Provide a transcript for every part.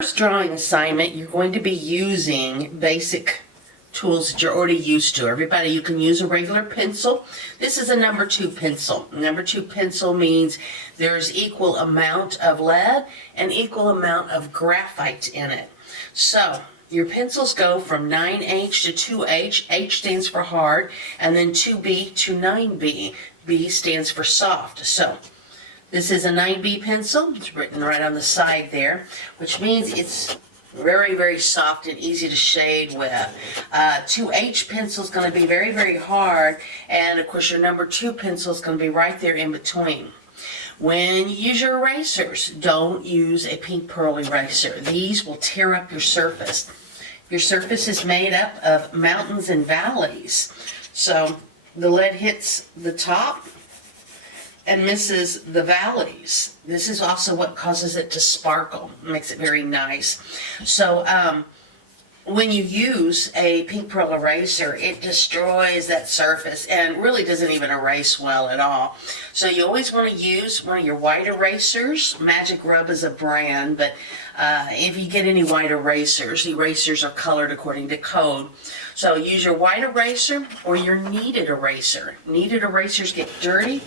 First drawing assignment, you're going to be using basic tools that you're already used to. Everybody, you can use a regular pencil. This is a number 2 pencil. Number 2 pencil means there's equal amount of lead and equal amount of graphite in it. So your pencils go from 9H to 2H. H stands for hard, and then 2B to 9B. B stands for soft. So this is a 9B pencil. It's written right on the side there, which means it's very, very soft and easy to shade with. 2H pencil is going to be very, very hard, and of course your number 2 pencil is going to be right there in between. When you use your erasers, don't use a pink pearl eraser. These will tear up your surface. Your surface is made up of mountains and valleys. So the lead hits the top and misses the valleys. This is also what causes it to sparkle, makes it very nice. So when you use a pink pearl eraser, it destroys that surface and really doesn't even erase well at all. So you always want to use one of your white erasers. Magic Rub is a brand, but if you get any white erasers, the erasers are colored according to code. So use your white eraser or your kneaded eraser. Kneaded erasers get dirty.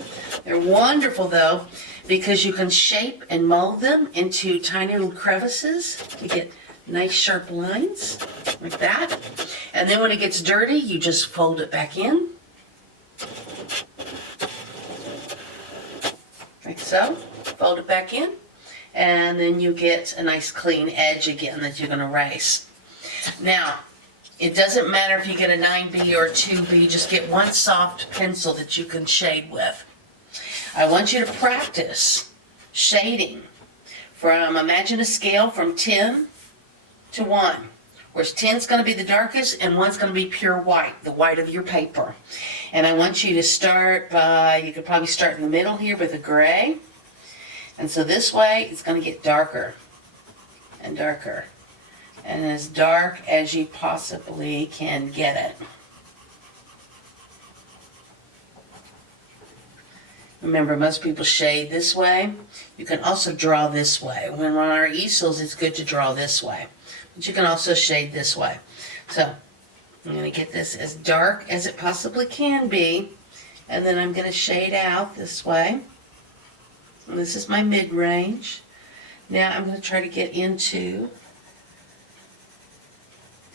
They're wonderful though, because you can shape and mold them into tiny little crevices. You get nice sharp lines like that. And then when it gets dirty, you just fold it back in. Like so. Fold it back in. And then you get a nice clean edge again that you're going to erase. Now, it doesn't matter if you get a 9B or a 2B, just get one soft pencil that you can shade with. I want you to practice shading from, imagine a scale from 10 to 1, where 10 is going to be the darkest and 1's going to be pure white, the white of your paper. And I want you to start by, you could probably start in the middle here with a gray. And so this way it's going to get darker and darker, and as dark as you possibly can get it. Remember, most people shade this way. You can also draw this way. When we're on our easels, it's good to draw this way. But you can also shade this way. So I'm going to get this as dark as it possibly can be, and then I'm going to shade out this way. And this is my mid-range. Now I'm going to try to get into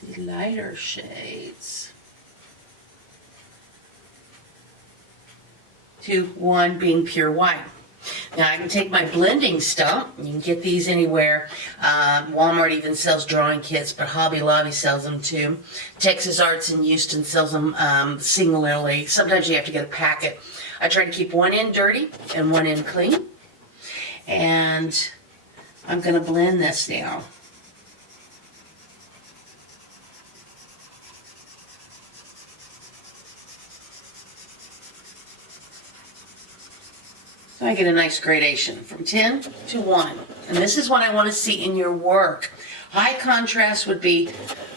the lighter shades. 2, 1 being pure white. Now I can take my blending stump. You can get these anywhere. Walmart even sells drawing kits, but Hobby Lobby sells them too. Texas Arts in Houston sells them singularly. Sometimes you have to get a packet. I try to keep one end dirty and one end clean. And I'm going to blend this now. So I get a nice gradation from 10 to 1. And this is what I want to see in your work. High contrast would be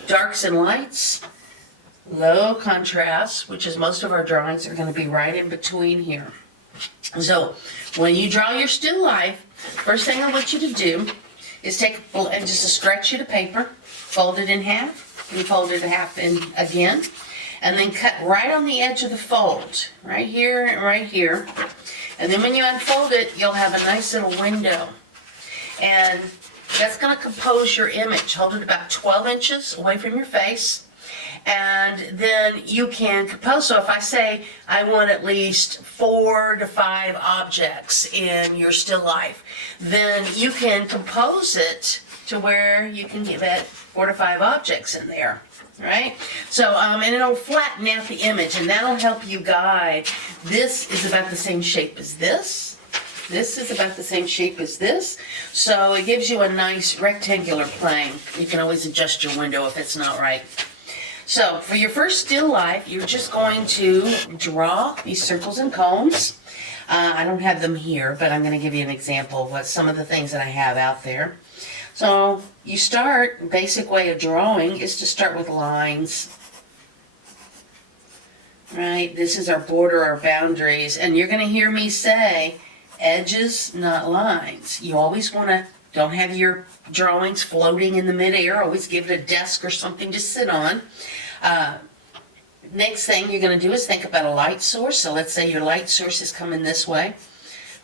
darks and lights. Low contrast, which is most of our drawings, are going to be right in between here. So when you draw your still life, first thing I want you to do is take and just a stretch sheet of paper, fold it in half, and fold it half in again, and then cut right on the edge of the fold, right here and right here. And then when you unfold it, you'll have a nice little window. And that's going to compose your image. Hold it about 12 inches away from your face. And then you can compose. So if I say I want at least 4 to 5 objects in your still life, then you can compose it to where you can get that 4 to 5 objects in there. Right? So, and it'll flatten out the image, and that'll help you guide. This is about the same shape as this. This is about the same shape as this. So it gives you a nice rectangular plane. You can always adjust your window if it's not right. So for your first still life, you're just going to draw these circles and cones. I don't have them here, but I'm going to give you an example of what some of the things that I have out there. So you start, basic way of drawing is to start with lines. Right, this is our border, our boundaries, and you're going to hear me say edges, not lines. You always want to Don't have your drawings floating in the midair. Always give it a desk or something to sit on. Next thing you're going to do is think about a light source. So let's say your light source is coming this way.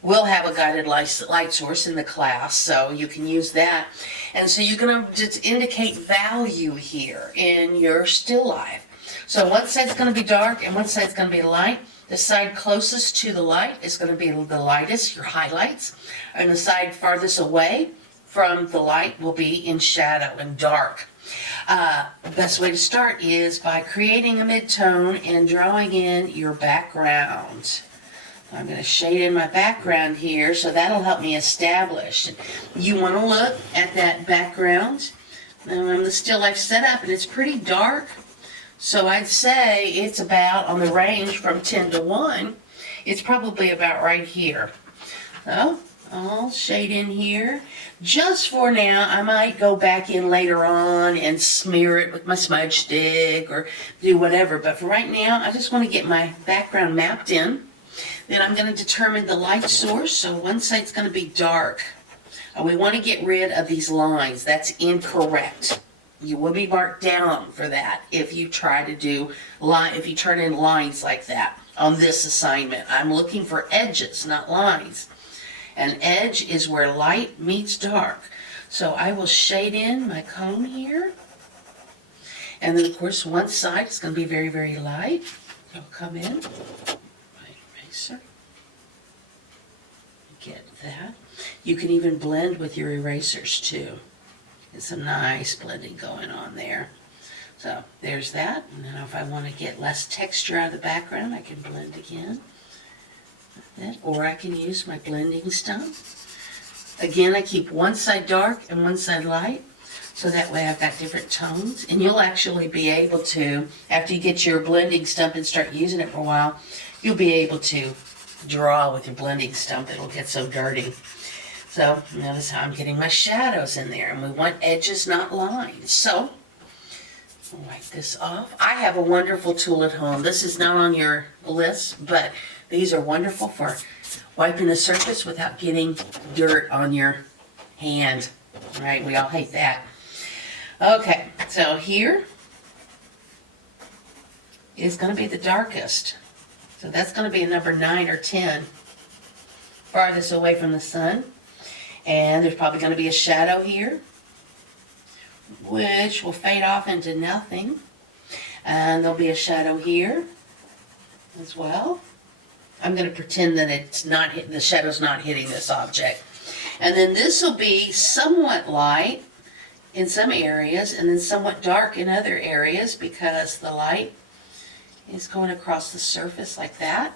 We'll have a guided light source in the class, so you can use that. And so you're going to just indicate value here in your still life. So one side's going to be dark and one side's going to be light. The side closest to the light is going to be the lightest, your highlights. And the side farthest away from the light will be in shadow and dark. The best way to start is by creating a mid-tone and drawing in your background. I'm going to shade in my background here, so that'll help me establish. You want to look at that background. The still life setup, and it's pretty dark. So I'd say it's about on the range from 10 to 1. It's probably about right here. So I'll shade in here. Just for now, I might go back in later on and smear it with my smudge stick or do whatever. But for right now, I just want to get my background mapped in. Then I'm going to determine the light source. So one side's going to be dark. We want to get rid of these lines. That's incorrect. You will be marked down for that if you try to do if you turn in lines like that on this assignment. I'm looking for edges, not lines. An edge is where light meets dark. So I will shade in my cone here. And then of course one side is going to be very, very light. I'll come in. Eraser. Get that. You can even blend with your erasers too. Get some nice blending going on there. So there's that. And then if I want to get less texture out of the background, I can blend again. Or I can use my blending stump. Again, I keep one side dark and one side light. So that way I've got different tones. And you'll actually be able to, after you get your blending stump and start using it for a while, you'll be able to draw with your blending stump. It'll get so dirty. So notice how I'm getting my shadows in there. And we want edges, not lines. So I'll wipe this off. I have a wonderful tool at home. This is not on your list, but these are wonderful for wiping the surface without getting dirt on your hand. Right? We all hate that. Okay, so here is going to be the darkest. So that's going to be a number 9 or 10, farthest away from the sun. And there's probably going to be a shadow here, which will fade off into nothing. And there'll be a shadow here as well. I'm going to pretend that it's not the shadow's not hitting this object. And then this will be somewhat light in some areas and then somewhat dark in other areas because the light is going across the surface like that.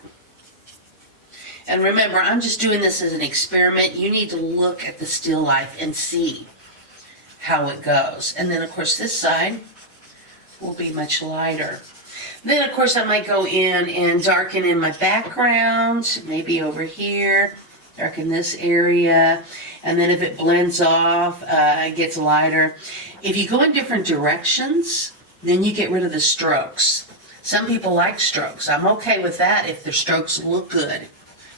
And remember, I'm just doing this as an experiment. You need to look at the still life and see how it goes. And then, of course, this side will be much lighter. Then, of course, I might go in and darken in my background, maybe over here, darken this area. And then if it blends off, it gets lighter. If you go in different directions, then you get rid of the strokes. Some people like strokes. I'm okay with that if their strokes look good.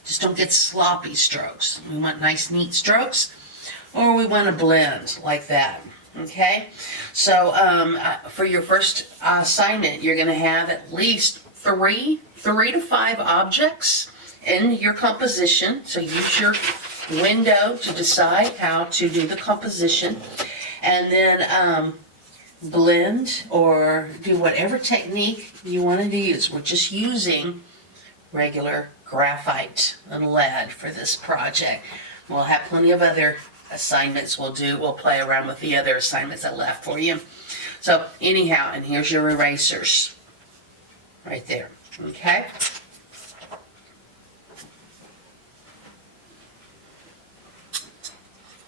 Just don't get sloppy strokes. We want nice, neat strokes, or we want to blend like that. Okay? So for your first assignment, you're going to have at least three to five objects in your composition. So use your window to decide how to do the composition. And then blend or do whatever technique you want to use. We're just using regular graphite and lead for this project. We'll have plenty of other assignments we'll do. We'll play around with the other assignments I left for you. So anyhow, and here's your erasers right there. Okay?